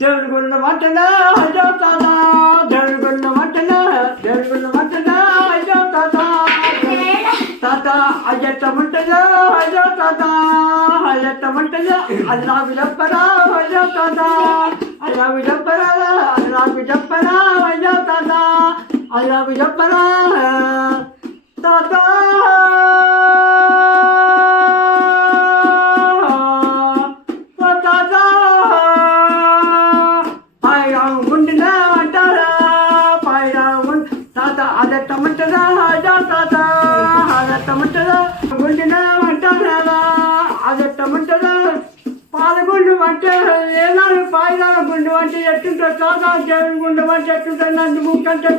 దేవుడి గుండు మంటనా అయ్యో తాత దేవుడి గుండు మంటనా దేవుడి గుండు మంటనా అయ్యో తాత తాత అయ్యట్టమంటదా అయ్యో తాత అయ్యట్టమంటదా అది నాకు చెప్పరా అయ్యో తాత అది నాకు చెప్పరా అది నాకు చెప్పరా అయ్యో తాత అది నాకు చెప్పరా తాత అదట్టమంటదా అయ్యో తాత అదట్టమంటదా గుండినా అంటారా అదట్టమంటదా పాలగుండు అంటే ఏనాడు పాయిదాల గుండు అంటే ఎట్టుంటో తాత దేవుని గుండు అంటే ఎట్టుంటా నంది ముక్కు అంటే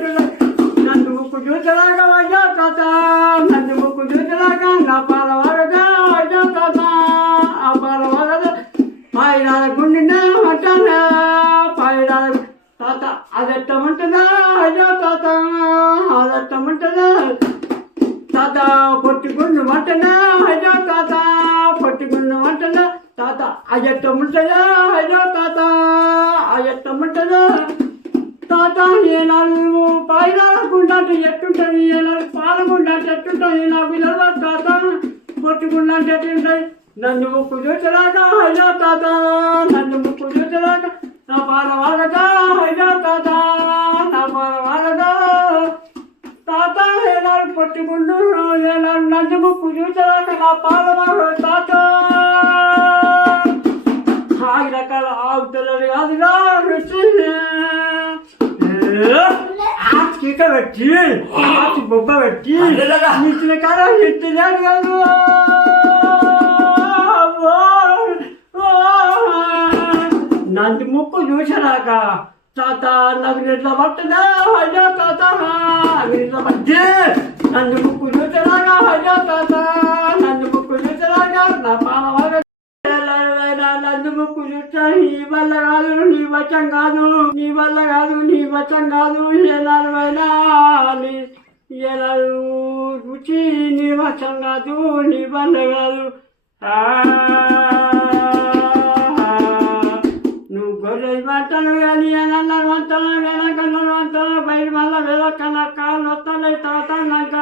నంది ముక్కు చూసేలాగా అయ్యో తాత నంది ముక్కు చూసేలాగా నా పాల వాడగా అయ్యో తాత ఆ పాల వాడగా పాయిదాల గుండినా అంటారా పాయిదాల తాత అదట్టమంటదా అయ్యో తాత అదట్టమంటదా తాత పొట్టుకున్న వంటనా అయ్యో తాత పొట్టుకున్న వంటనా తాత అయ్యట్టమంటదా అయ్యో తాత అయ్యట్టమంటదా తాత ఏనాడు పాయిదాలకుండా ఎట్టుంటుంది ఏనాడు పాలకుండా ఎట్టుంటుంది నాకు తెలియదు తాత పొట్టుకున్నా ఎట్లుంటాయి నన్ను ముక్కు చూసేలాగా అయ్యో తాత నన్ను ముక్కు చూసేలాగా నా పాల వాడగా అయ్యో తాత నా పాల వాడగా తాత ఏనాడు పట్టుకుంటూ ఏనాడు నన్ను ముక్కు చూసేదాకా నా పాల వాడు తాత ఆగి రకాల ఆవుతలని కాదుగా రుచి ఆచిక పెట్టి ఆచి బొబ్బ పెట్టి ఇచ్చిన కాడ ఇచ్చినాడు కాదు నంది ముక్కు చూసాక తాత నాకు ఇట్లా పట్టదా అయ్యో తాత ఇట్లా పట్టి నంది ముక్కు చూసాక అయ్యో తాత నంది ముక్కు చూసాక నా పాల నంది ముక్కు చూసా నీ వల్ల కాదు నీ వచ్చం కాదు నీ వల్ల కాదు నీ వచ్చం కాదు ఎలాగైనా ఎలాడు రుచి నీ వచ్చం కాదు నీ వల్ల కాదు వంటలు కానీ అన్నారు వంటలు వెనకన్నారు వంటలు బయట మళ్ళీ వెళ్ళకన్నా కాళ్ళు వస్తాయి తాతాక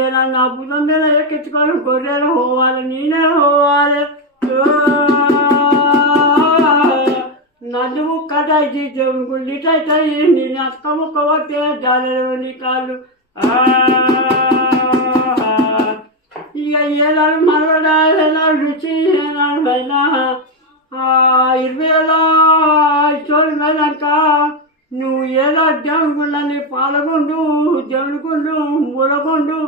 ఏదన్నా బుధం మీద ఎక్కించుకొని గొర్రెలు పోవాలి నేనే పోవాలి నడుము కటాయి దేవుని గుండిటైతాయి నేను అక్క ముక్క పడితే జాలేవు నీ కాళ్ళు ఇక ఏనాడు మరొడా ఏనాడు రుచి ఏనాడు పైన 20,000 స్టోరీ వెళ్ళాక నువ్వు ఏదో దేవునిగుండని పాలగుండు దేవునిగుండు మూలగుండు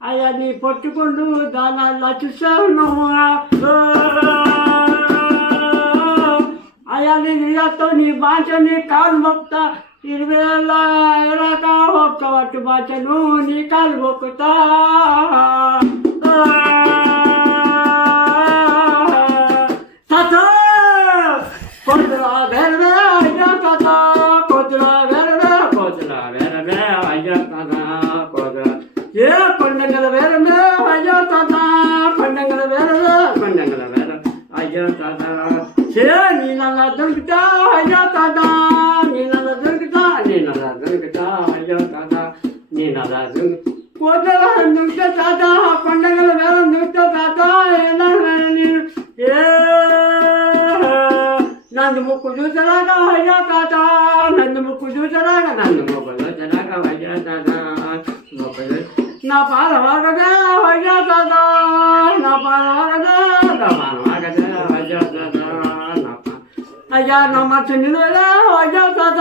అయ్యా నీ పట్టుకుండు దాని లక్షిస్తావు నువ్వు అయ్యా నీ నిజాతో నీ భాష నీ కాలు మొక్కుతా 20,000 ఎలాక ఒక్క పట్టు భాషను నీ కాలు మొక్కుతా కొద్దురా వెరవే అయ్యో తాత కొద్దురా వెరవే కొద్దురా వెరవే అయ్యో తాత కొద్దురా ఏ కొండంగల వెరవే అయ్యో తాత కొండంగల వెరవే కొండంగల వెర అయ్యో తాత ఏ నీళ్ళ దొరుకుతా అయ్యో తాత నీళ్ళ దొరుకుతా అయ్యో తాత నీళ్ళ దొరుకుతా కొద్దురా దొరుకుతా తాత కొండంగల వేర దొరుకుతా తాత నేను ఏ నంది ముక్కు చూసేలాగా అయ్యో తాత నంది ముక్కు చూసేలాగా నన్ను ముక్కు చూసేలాగా అయ్యో తాత నా పాల వాగగా అయ్యో తాత నా పాల వాగగా నా పాల వాగగా అయ్యో తాత అయ్యా నా మచ్చ నిలవదా అయ్యో తాత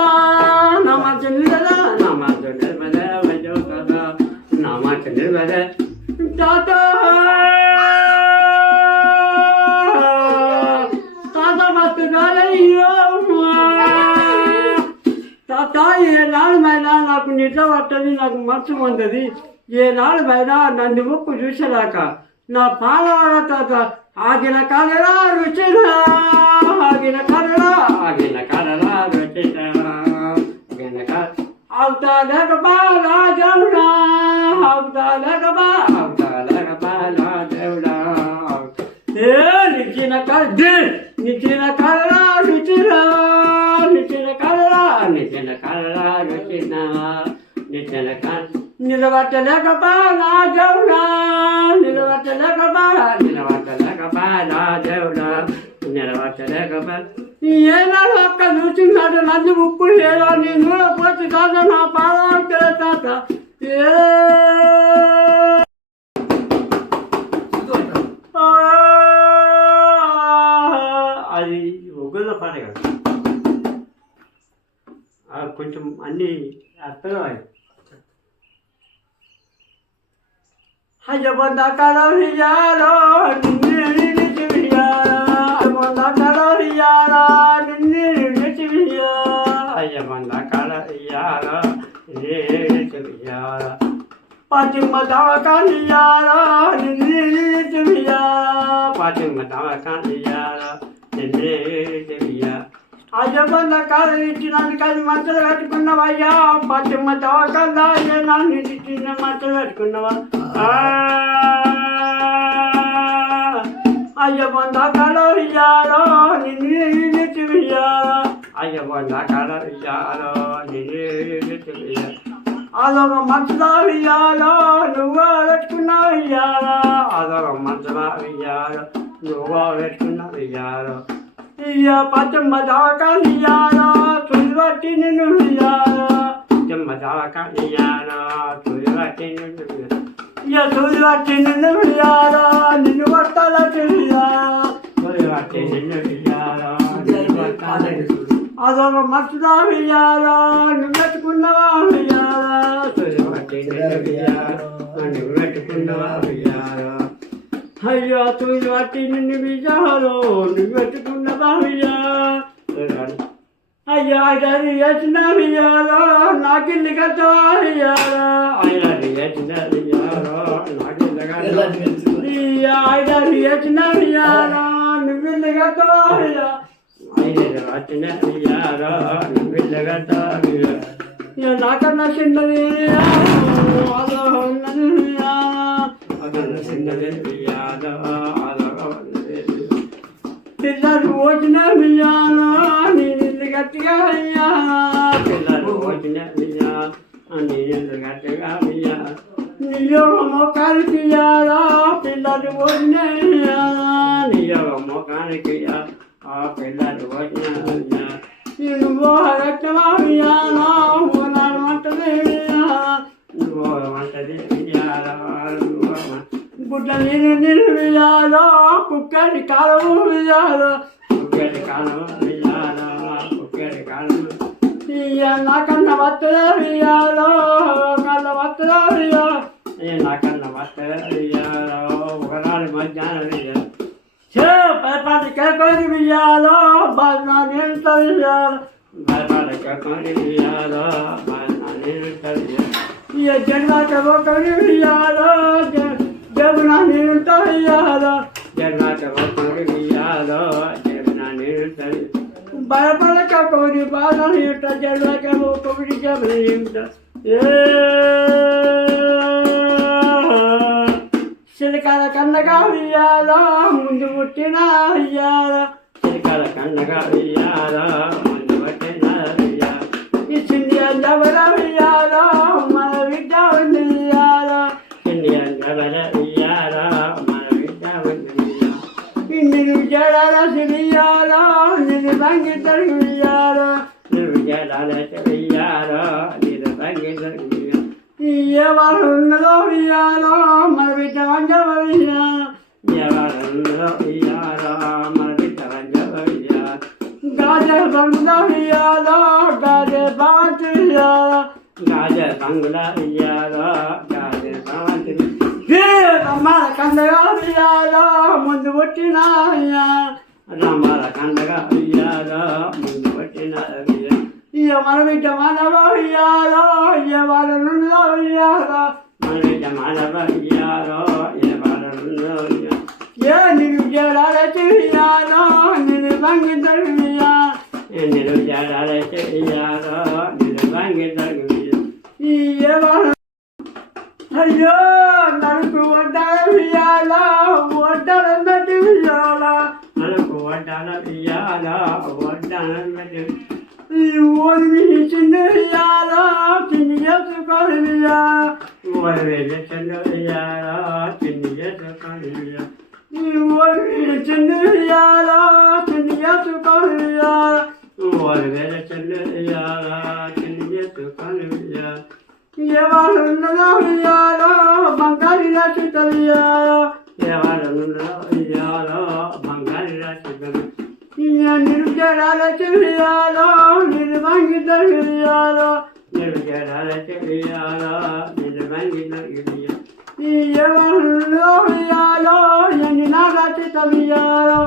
నా మచ్చ నిలవదా నా మచ్చ నిలవదా అయ్యో తాత నా మచ్చ నిలవదా తాత తాత ఏనాడు మైనా నాకు నిద్ర పట్టది నాకు మనసు పొందది ఏనాడు మైనా నన్ను ముక్కు చూసేదాక నా పాలవాడ తాత ఆగిన కాలరా రుచిరా ఆగిన కాలరా రుచిరా అవుతా లేకబా దేవుడా అవుతా లేకబా దేవుడా ఏ నిచ్చిన కల్లా రుచిరా నిలబట్టలేకపోయా నా దేవుడా నిలబట్టలేకపోయా నా దేవుడా నిలబట్టలేకపోయా ఏనాడు అక్క చూసిందట నంది ముక్కు ఏదో నీ నూనె పోసి తాత నా పాదాలు తాత అది ఒగ్గుల పాట కదా కొంచెం అన్నీ అర్థం హజబంద కలవియాలో హజబంద కలవియాలా హజబంద కలవియాలా పశ్చిమ దవకాలియాలా పశ్చిమ దవకాలియాలా అజబంద కాలు ఇచ్చినందుకు అది మచ్చలు కట్టుకున్నావయ్యా పశ్చిమ దవకాలా నన్ను ఇచ్చిన మచ్చలు కట్టుకున్నావా అయ్యబంద కలవియాలో నిన్ను అయ్యబంద కలవియాలో నిన్ను అదొక మంచలా వెయ్యాలో నువ్వు పెట్టుకున్నావు వెయ్యాలో అదొక మంచలా వెయ్యాలో నువ్వు పెట్టుకున్నావు వెయ్యాలో ఇయ్య పచ్చమ్మ దావకాలు ఇయ్యాలో తుది బట్టి నిన్ను వెయ్యాలో పచ్చమ్మ దావకాలు ఇయ్యాలో తుది బట్టి నిన్ను ఇయ్య తుది బట్టి నిన్ను వెయ్యాలో నిన్ను పట్టాలో వెయ్యాలో తుది బట్టి నిన్ను వెయ్యాలో నిన్ను పట్టాలో అదొక మచ్చలా వెయ్యాలో నువ్వు పెట్టుకున్నావా వెయ్యాలో నువ్వు పెట్టుకున్నావా వెయ్యాలో అయ్యా తుది బట్టి నిన్ను వెయ్యాలో నువ్వు పెట్టుకున్నావా వెయ్యా అయ్యా అది వేసిన వెయ్యాలో నాకిల్లు కట్టా వెయ్యాలో ఆయన వేసిన వెయ్యాలో నాకిల్లు కట్టా ఆయన వేసిన వెయ్యాలో నువ్వు ఇల్లు కట్టా వెయ్యా ఆయన వచ్చిన వెయ్యాలో నువ్వు ఇల్లు కట్టా వెయ్యా నాకన్నా చిన్నది పిల్లలు వచ్చిన బియ్యాలో నీళ్ళు గట్టిగా అయ్యా పిల్లలు వచ్చిన బియ్యా నీళ్ళు గట్టిగా అయ్యా నీయో మొక్కలు తీయాలా పిల్లలు వచ్చిన నీయో మొక్కలకి ఆ పిల్లలు వచ్చిన నువ్వు రక్తమా బియ్యాలో నాడు వంటది నువ్వు వంటది బియ్యాలో గుడ్ల నీళ్ళు బియ్యాలో కుక్కడి కాలము బియ్యాలో కుక్కడి కాలము బియ్యాలో కుక్కడి కాలము నాకన్నా వత్తదా బియ్యాలో కళ్ళ వత్తదా బియ్యాలో నాకన్నా వత్తదా బియ్యాలో ఒకనాడు మధ్యాహ్నం బియ్యాలో పది కేకొని బియ్యాలో బాగా నీళ్ళతో బియ్యాలో పది కేకొని బియ్యాలో బాగా నీళ్ళతో బియ్యాలో జన్మక ఒకరి బియ్యాలో జమున నీళ్ళతో బియ్యాలో జన్మక ఒకరి బియ్యాలో జమున నీళ్ళతో బలపలక కోరి బాగా నీళ్ళతో జన్మక ఒకరి జమున నీళ్ళతో చిలకల కన్నగా వెయ్యాలో ముందు పుట్టిన వెయ్యాలో చిలకల కన్నగా వెయ్యాలో ముందు పుట్టిన వెయ్యాలో ఈ చిన్ని అంజవర వెయ్యాలో మన విద్య ఉంది వెయ్యాలో చిన్ని అంజవర వెయ్యాలో మన విద్య ఉంది ఇన్ని విజయాల వెయ్యాలో నిన్ను సంగీతం వెయ్యాలో నువ్వు విజయాల వెయ్యాలో నిన్ను సంగీతం ఎవరు ఉన్నదో వెయ్యాలో మన బిడ్డ వంజవయ్యా ఎవరు ఉన్నదో వెయ్యాలో మన బిడ్డ వంజవయ్యా గాజ బంగుల వెయ్యాలో గాజ బాంతి వెయ్యాలో గాజ బంగుల వెయ్యాలో గాజ బాంతి రమ్మాల కండగా వెయ్యాలో ముందు పుట్టిన రమ్మాల కండగా వెయ్యాలో ముందు పుట్టిన మన బిడ్డ మానవ వెయ్యాలో ఎవరు నుండో వెయ్యాలో మన బిడ్డ మానవ వెయ్యాలో ఎవరు నుండో ఏ నిన్ను జడాలకి వెయ్యాలో నిన్ను సంగీతం వెయ్యా నిన్ను జడాలకి వెయ్యాలో నిన్ను సంగీతం వెయ్యా ఎవరు అయ్యో నలుపు వడ్డాల వెయ్యాలో వడ్డాల మెట్టి వెయ్యాలో నలుపు వడ్డాల వెయ్యాలో వడ్డాల మెట్టి ఓరి చిన్న ఇయ్యాలో చిన్ని చేసుకొని ఓరి చిన్న ఇయ్యాలో చిన్ని చేసుకొని ఓరి చిన్న ఇయ్యాలో చిన్ని చేసుకొని ఓరి చిన్న ఇయ్యాలో చిన్ని చేసుకొని ఎవరున్నదో ఇయ్యాలో బంగారు రాసి తెలియాలో ఎవరున్నదో ఇయ్యాలో బంగారు రాసి నిరుజడాల చెయ్యాలో నిర్వంగి తెలియాలో నిరుజడాల చెయ్యాలో నిర్వంగి ఎవరులో ఇయ్యాలో ఎన్ని నాగాచి తెలియాలో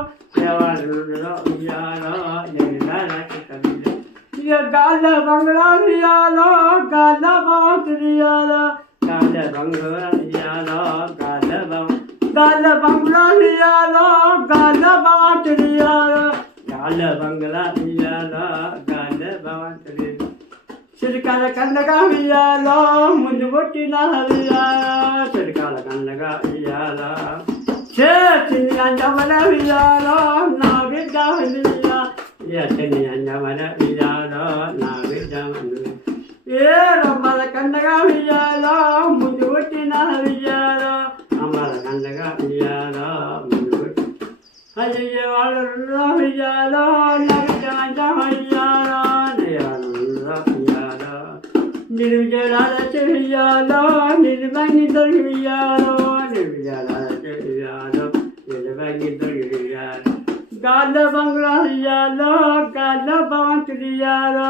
ఎవరులో ఇయ్యాలో ఎన్ని నాగాచి తెలియాలో ఇక గాల్ల బంగ్లా ఇయ్యాలో గాల్ల బాతులియాలో గాల్ల బంగ్లా ఇయ్యాలో గాల్ల బంగ్లా ఇయ్యాలో గాల్ల బాతులియాలో గాల్ల బంగ్లా ఇయ్యాలో గాల్ల బాతులియాలో చిరకాల కండగా ఇయ్యాలో ముందు కొట్టిన ఇయ్యాలో చిరకాల కండగా ఇయ్యాలో చిన్ని అంజమల ఇయ్యాలో నా బిడ్డ చిన్ని అంజమల ఇయ్యాలో నా బిడ్డ ఏ రమ్మల కండగా ఇయ్యాలో ముందు కొట్టిన ఇయ్యాలో అమ్మల కండగా ఇయ్యాలో ముందు కొట్టి అయ్యే వాళ్ళు ఇయ్యాలో నా బిడ్డ అంజమయ్యాలో నిర్విజయాల చెయ్యాలో నిర్భంగి దొరికియాలో నిర్విజయాల చెయ్యాలో నిర్భంగి దొరికియాలో గాల్ల బంగ్లా ఇయ్యాలో గాల్ల భవంతులు ఇయ్యాలో